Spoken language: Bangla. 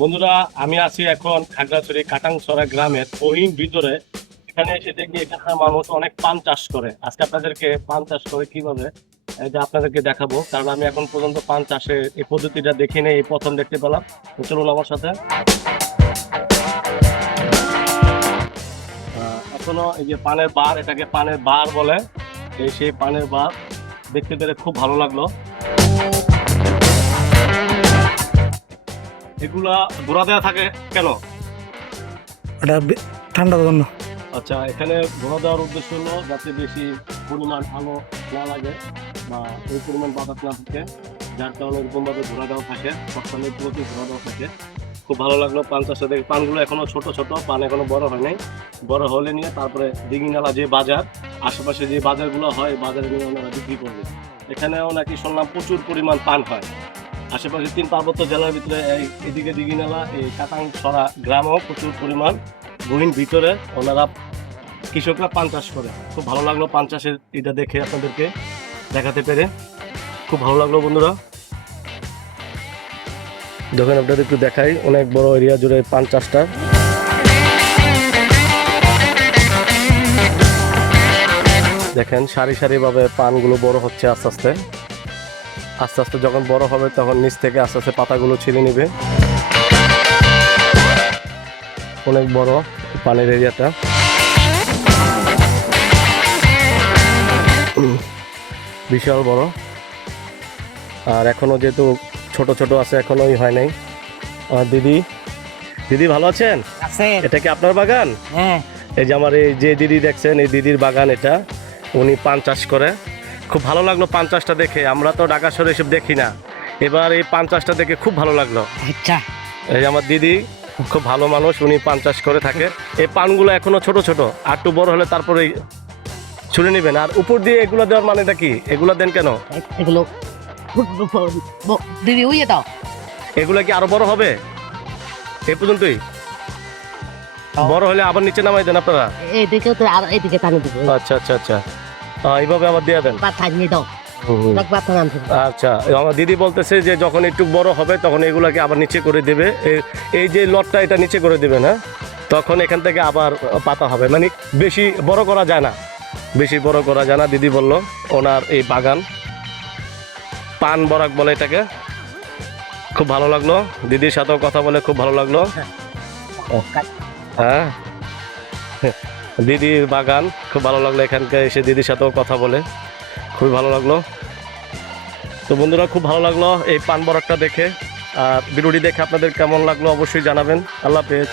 বন্ধুরা, আমি আছি এখন খাগড়াছড়ি কাটাংছড়া গ্রামের ওহিম ভিতরে। এখানে এসে দেখি এখানে মানুষ অনেক পান চাষ করে। আজকে আপনাদেরকে পান চাষ করে কিভাবে এটা আপনাদেরকে দেখাবো, কারণ আমি এখন পর্যন্ত পান চাষের এই পদ্ধতিটা দেখি নেই, এই প্রথম দেখতে পেলাম। তো চলুন আমার সাথে। এখনো এই যে পানের বার, এটাকে পানের বার বলে, এই সেই পানের বার দেখতে পেরে খুব ভালো লাগলো। এগুলা গোড়া দেওয়া থাকে কেন? এটা ঠান্ডার জন্য। আচ্ছা, এখানে ঘোরা দেওয়ার উদ্দেশ্য হলো যাতে বেশি পরিমাণ আলো না লাগে বা ওই পরিমাণ বাতাস না থাকে, যার কারণে এরকমভাবে ঘোরা দেওয়া থাকে, সবসময় প্রচুর ঘোরা দেওয়া থাকে। খুব ভালো লাগলো পান চাষে দেখে। পানগুলো এখনো ছোট ছোট, পান এখনো বড় হয় নাই। বড় হলে নিয়ে তারপরে দিঘিনালা যে বাজার, আশেপাশে যে বাজারগুলো হয়, বাজারগুলো ওনারা বিক্রি করবে। এখানেও নাকি শুনলাম প্রচুর পরিমাণ পান হয়। আশেপাশে 3 পার্বত্য জেলার ভিতরে এদিকে দিঘিনালা, এই কাটাংছড়া গ্রামেও প্রচুর পরিমাণ গহীন ভিতরে ওনারা কৃষকরা পান চাষ করে। খুব ভালো লাগলো পান চাষের এটা দেখে, আপনাদেরকে দেখাতে পেরে খুব ভালো লাগলো বন্ধুরা। দেখেন, আপনাদের একটু দেখাই, অনেক বড় এরিয়া জুড়ে পান চাষটা। দেখেন সারি সারি ভাবে পানগুলো বড় হচ্ছে আস্তে আস্তে আস্তে আস্তে। যখন বড় হবে তখন নিচ থেকে আস্তে আস্তে পাতাগুলো ছিঁড়ে নিবে। অনেক বড় পানের এরিয়াটা, বিশাল বড়। আর এখনো যেহেতু ছোট ছোট আছে, এখনোই হয় নাই। আমার দিদি, দিদি ভালো আছেন? এটা কি আপনার বাগান? হ্যাঁ। এই যে আমার এই যে দিদি দেখছেন, এই দিদির বাগান এটা। উনি পান চাষ করে। খুব ভালো লাগলো পান চাষটা দেখে। আমরা তো ঢাকা শহরে এসব দেখি না, এবার এই পান চাষটা দেখে খুব ভালো লাগলো। আচ্ছা, এই যে আমার দিদি খুব ভালো মানুষ, উনি পান চাষ করে থাকে। এই পানগুলো এখনো ছোট ছোট, আর একটু বড় হলে তারপরে ছুঁড়ে নেবেন। আর উপর দিয়ে এগুলো দেওয়ার মানেটা কি? এগুলো দেন কেন? এগুলো দিদি উইয়ে দাও। এগুলো কি আরো বড় হবে? এই পর্যন্তই বড় হলে আবার নিচে নামাই দেন আপনারা? এইদিকে তো আর এইদিকে টানি দিব। আচ্ছা আচ্ছা আচ্ছা, এইভাবে আবার দিয়ে দেন। পাতা নিয়ে দাও। পাতা নাম দিব। আচ্ছা, আমার দিদি বলতেছে যে যখন একটু বড় হবে তখন এগুলাকে আবার নিচে করে দেবে। এই যে লটটা এটা নিচে করে দেবে না, তখন এখান থেকে আবার পাতা হবে। মানে বেশি বড় করা যায় না, বেশি বড় করা যায় না। দিদি বলল ওনার এই বাগান, পান বরাক বলে এটাকে। খুব ভালো লাগলো, দিদির সাথেও কথা বলে খুব ভালো লাগলো। হ্যাঁ, দিদির বাগান খুব ভালো লাগলো। এখানকার এসে দিদির সাথেও কথা বলে খুবই ভালো লাগলো। তো বন্ধুরা, খুব ভালো লাগলো এই পান বরাকটা দেখে। আর ভিডিওটি দেখে আপনাদের কেমন লাগলো অবশ্যই জানাবেন। আল্লাহ হাফেজ।